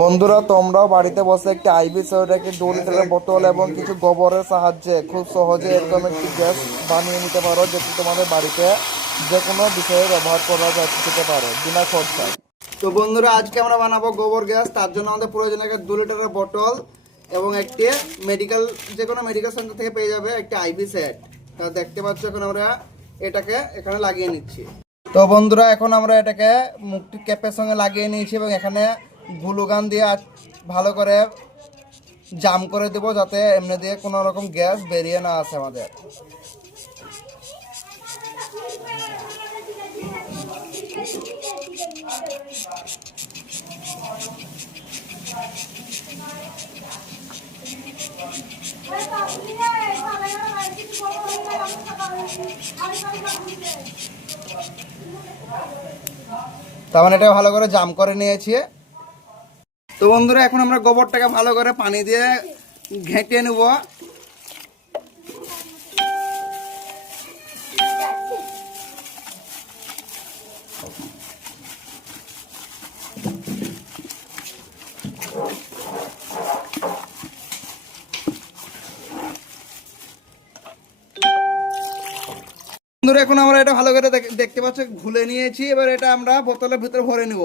বন্ধুরা, তোমরাও বাড়িতে বসে একটি আইভি সলিডারকে 2 লিটারের বোতল এবং কিছু গোবরের সাহায্যে খুব সহজে এরকম একটি গ্যাস বানিয়ে নিতে পারো, যেটি তোমাদের বাড়িতে যে কোনো বিষয়ে ব্যবহার করা যেতে পারে বিনা খরচায়। তো বন্ধুরা, আজকে আমরা বানাবো গোবর গ্যাস। তার জন্য আমাদের প্রয়োজন একটা 2 লিটারের বোতল এবং একটি মেডিকেল, যে কোনো মেডিকেল সেন্টার থেকে পেয়ে যাবে একটি আইভি সেট। তা দেখতে পাচ্ছ, এখন আমরা এটাকে এখানে লাগিয়ে নিচ্ছি। তো বন্ধুরা, এখন আমরা এটাকে মুখটি ক্যাপের সঙ্গে লাগিয়ে নিয়েছি এবং এখানে গ্লুগান দিয়ে ভালো করে জাম করে দেবো, যাতে এমনি দিয়ে কোনো রকম গ্যাস বেরিয়ে না আসে আমাদের। তার মানে এটা ভালো করে জাম করে নিয়েছি। তো বন্ধুরা, এখন আমরা গোবরটাকে ভালো করে পানি দিয়ে ঘেঁটে নেব। বন্ধুরা, এখন আমরা এটা ভালো করে দেখতে পাচ্ছ ঘুলে নিয়েছি। এবার এটা আমরা বোতলের ভিতরে ভরে নিব।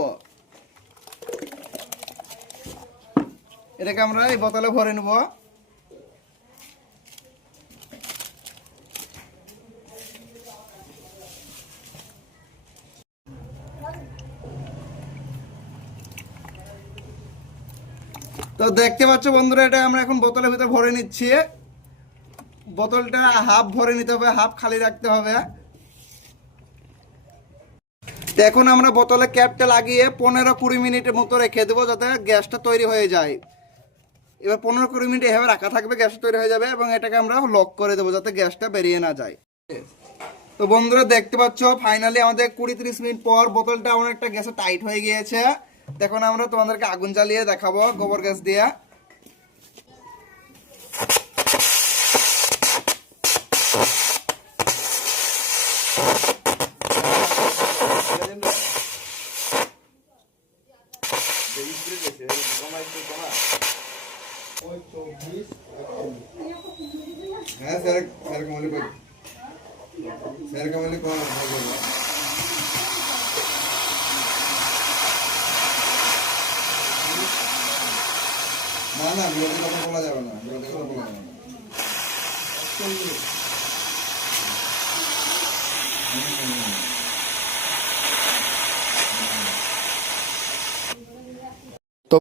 এটাকে আমরা এই বোতলে ভরে নেব। তো দেখতে পাচ্ছ বন্ধুরা, এটা আমরা এখন বোতলের ভিতরে ভরে নিচ্ছি। বোতলটা হাফ ভরে নিতে হবে, হাফ খালি রাখতে হবে। তো এখন আমরা বোতলে ক্যাপটা লাগিয়ে 15-20 মিনিটের মতো রেখে দেবো, যাতে গ্যাসটা তৈরি হয়ে যায়। এবার 15-20 মিনিট এভাবে রাখা থাকবে, গ্যাসটা তৈরি হয়ে যাবে এবং এটাকে আমরা লক করে দেবো, যাতে গ্যাসটা বেরিয়ে না যায়। তো বন্ধুরা, দেখতে পাচ্ছ ফাইনালি আমাদের 20-30 মিনিট পর বোতলটা অনেকটা গ্যাসে টাইট হয়ে গিয়েছে। দেখুন, আমরা তোমাদেরকে আগুন জ্বালিয়ে দেখাবো গোবর গ্যাস দিয়ে। হ্যাঁ স্যার, স্যার কমলে কই, স্যার কমলে কোন না না, বিরোধী কথা বলা যাবে না, বিরোধী কথা বলা যাবে না।